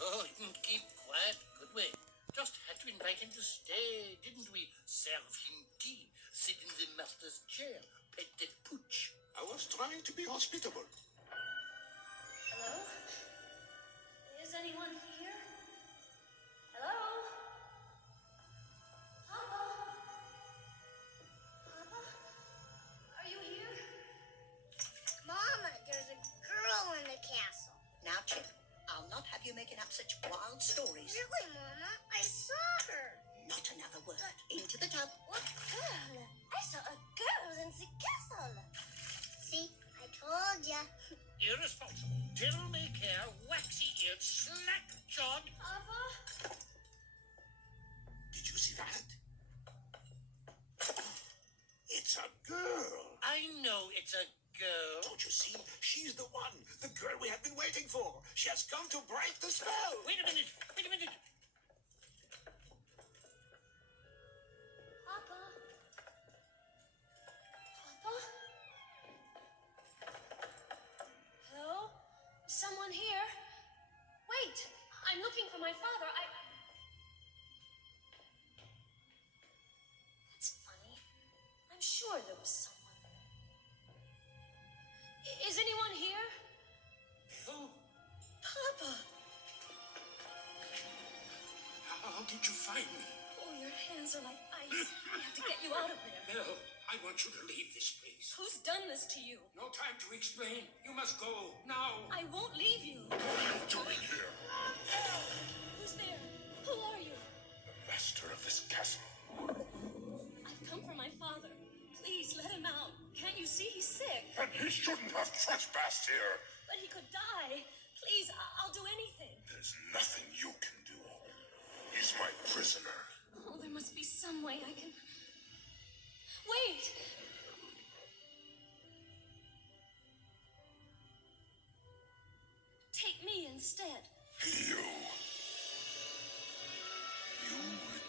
Oh, keep quiet, could we? Just had to invite him to stay, didn't we? Serve him tea, sit in the master's chair, pet the pooch. I was trying to be hospitable. Hello? Is anyone here? Hello? Papa? Papa? Are you here? Mama, there's a girl in the castle. Now, Chip, I'll not have you making up such wild stories. Really, Mama? I saw her. Not another word. Into the tub. What girl? I saw a girl in the castle. See, I told ya. Irresponsible, devil-may-care, waxy-eared, slack-jawed. Papa? Did you see that? It's a girl. I know it's a girl. Don't you see? She's the one. The girl we have been waiting for. She has come to break the spell. Wait a minute. Papa? Papa? Hello? Is someone here? Wait! I'm looking for my father. That's funny. I'm sure there was someone. Is anyone here? Who? Papa! How did you find me? Oh, your hands are like ice. I have to get you out of there. Bill, I want you to leave this place. Who's done this to you? No time to explain. You must go now. I won't leave you. What are you doing here? Who's there? Who are you? The master of this castle. I've come for my father. Please let him out. Can't you see he's sick? And he shouldn't have trespassed here. But he could die. Please, I'll do anything. There's nothing you can do. He's my prisoner. Oh, there must be some way I can... Wait! Take me instead. You would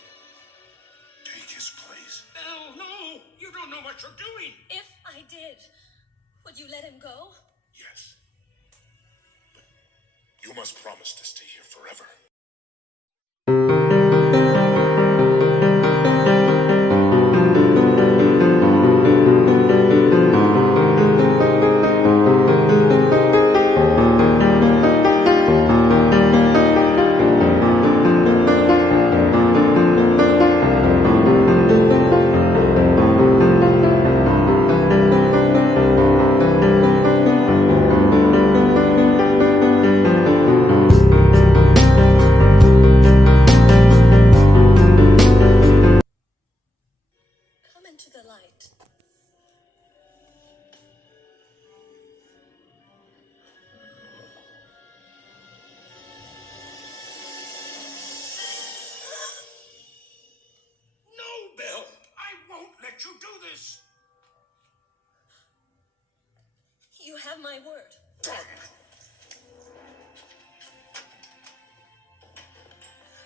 take his place? Bill, no! You don't know what you're doing. If I did, would you let him go? Yes. But you must promise to stay here forever. Come into the light. No, Bill. I won't let you do this. You have my word. Done!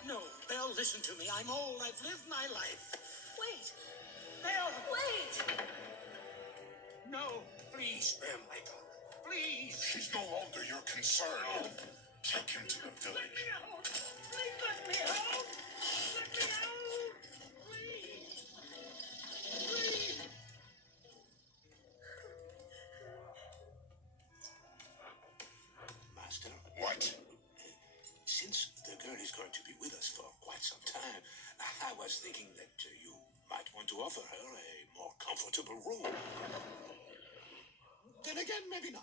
No, Bill, listen to me. I'm old. I've lived my life. Wait! Bill! Wait! No, please, Bill, Michael. Please. She's no longer your concern. Take him to the Let village. me out. Please let me out. Let me out. Please. Please. Master? What? Since the girl is going to be with us for quite some time, I was thinking that you might want to offer her a more comfortable room. Then again, maybe not.